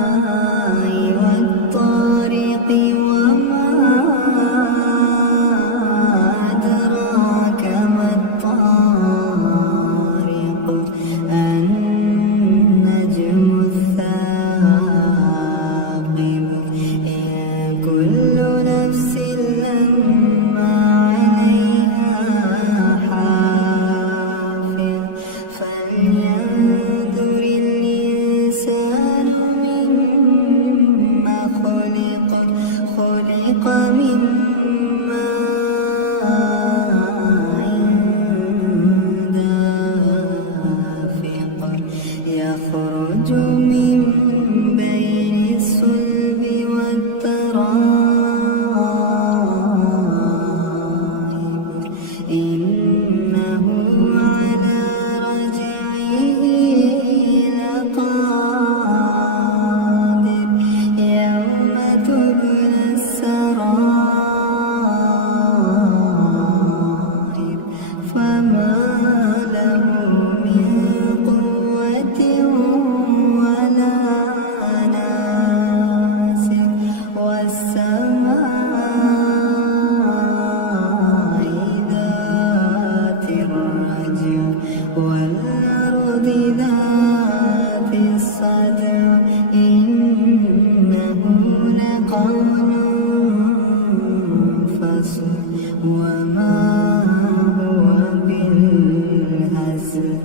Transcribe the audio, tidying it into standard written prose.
والسماء والطارق وما أدراك ما الطارق النجم الثاقب إن كل نفس لما عليها حافظ فلينظر الإنسان مما خلق من ماء دافق يخرج من بين الصلب والترائب إنه على رجعه لقادر يوم تبلى السرائر فما له من قوة ولا ناصر والسماء ذات الرجع والأرض ذات الصدع إنه لقول فصل وما هو بالهزل